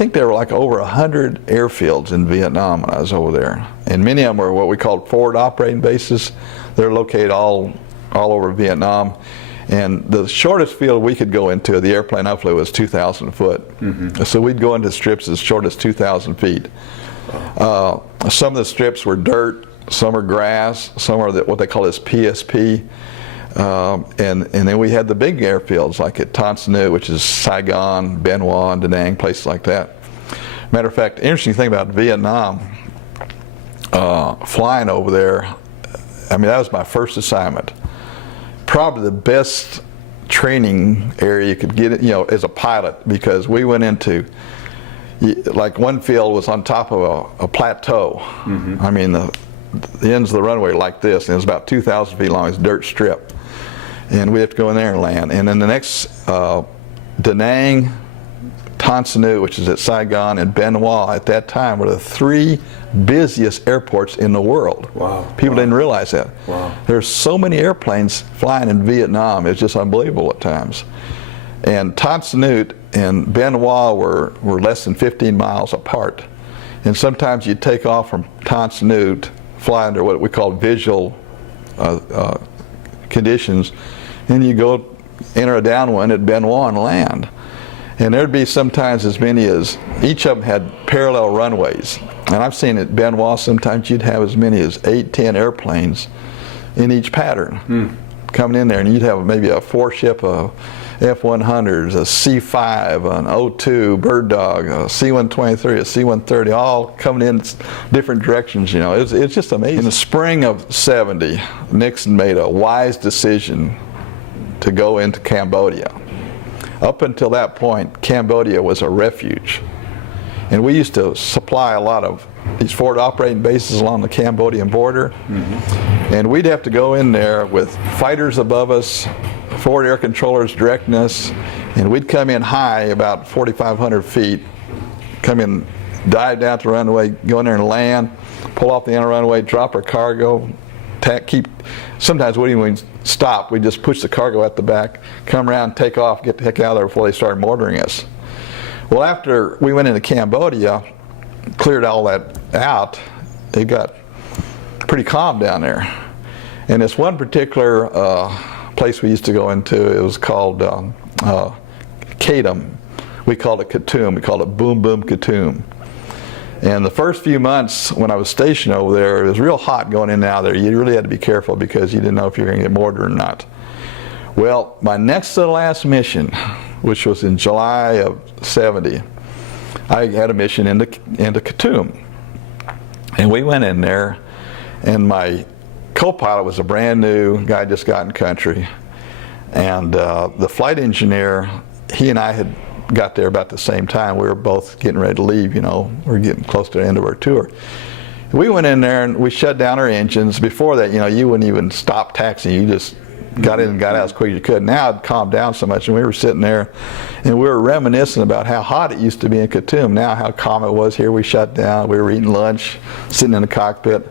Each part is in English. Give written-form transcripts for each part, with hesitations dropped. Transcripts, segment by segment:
think there were like over 100 airfields in Vietnam when I was over there. And many of them were what we called forward operating bases. They're located all over Vietnam. And the shortest field we could go into, the airplane I flew, was 2,000 foot. Mm-hmm. So we'd go into strips as short as 2,000 feet. Some of the strips were dirt, some are grass, some are what they call this PSP. And then we had the big airfields like at Tan Son Nhut, which is Saigon, Bien Hoa, and Da Nang, places like that. Matter of fact, interesting thing about Vietnam, flying over there, I mean, that was my first assignment. Probably the best training area you could get, as a pilot, because we went into, like one field was on top of a plateau. Mm-hmm. I mean, the ends of the runway like this, and it was about 2,000 feet long. It's a dirt strip. And we have to go in there and land. And then the next, Da Nang, Tan Son Nhut, which is at Saigon, and Bien Hoa at that time were the 3 busiest airports in the world. Wow. People didn't realize that. Wow. There's so many airplanes flying in Vietnam, it's just unbelievable at times. And Tan Son Nhut and Bien Hoa were less than 15 miles apart. And sometimes you'd take off from Tan Son Nhut, fly under what we call visual conditions, and you go enter a downwind at Bien Hoa and land. And there'd be sometimes as many as, each of them had parallel runways. And I've seen at Bien Hoa sometimes you'd have as many as 8, 10 airplanes in each pattern coming in there, and you'd have maybe a 4-ship, a F-100s, a C-5, an O-2, Bird Dog, a C-123, a C-130, all coming in different directions. It's just amazing. In the spring of '70, Nixon made a wise decision to go into Cambodia. Up until that point, Cambodia was a refuge. And we used to supply a lot of these forward operating bases along the Cambodian border. Mm-hmm. And we'd have to go in there with fighters above us, forward air controllers directing us, and we'd come in high, about 4,500 feet, come in, dive down to the runway, go in there and land, pull off the inner runway, drop our cargo, sometimes we didn't even stop, we just push the cargo at the back, come around, take off, get the heck out of there before they started mortaring us. Well, after we went into Cambodia, cleared all that out, it got pretty calm down there. And this one particular place we used to go into, it was called Kadam. We called it Khartoum. We called it Boom Boom Khartoum. And the first few months when I was stationed over there, it was real hot going in and out of there. You really had to be careful because you didn't know if you were going to get mortared or not. Well, my next to the last mission, which was in July of '70, I had a mission into Khartoum. And we went in there, and my co-pilot was a brand new guy, just got in country. And the flight engineer, he and I had got there about the same time. We were both getting ready to leave, we were getting close to the end of our tour. We went in there and we shut down our engines. Before that, you wouldn't even stop taxiing. You just got in and got out as quick as you could. Now it calmed down so much, and we were sitting there and we were reminiscing about how hot it used to be in Khartoum. Now how calm it was here. We shut down, we were eating lunch, sitting in the cockpit,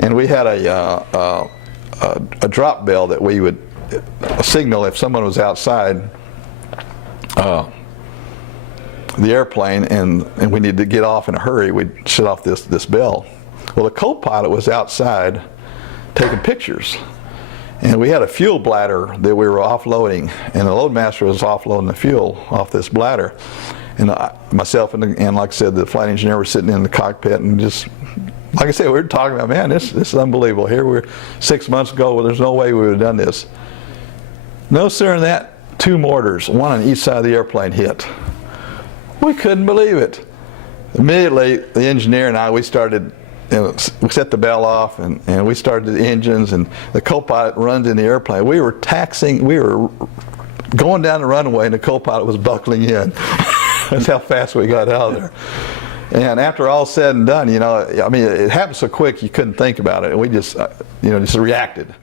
and we had a drop bell that we would signal if someone was outside the airplane and we needed to get off in a hurry. We'd shut off this bell. Well, the co-pilot was outside taking pictures, and we had a fuel bladder that we were offloading, and the loadmaster was offloading the fuel off this bladder, and myself and like I said, the flight engineer were sitting in the cockpit, and just like I said, we were talking about, man, this is unbelievable. Here we were 6 months ago, well, there's no way we would have done this. No sooner than that, 2 mortars, one on each side of the airplane, hit. We couldn't believe it. Immediately, the engineer and I, we started, we set the bell off, and we started the engines, and the co-pilot runs in the airplane. We were going down the runway, and the co-pilot was buckling in. That's how fast we got out of there. And after all said and done, I mean, it happened so quick you couldn't think about it, and we just, just reacted.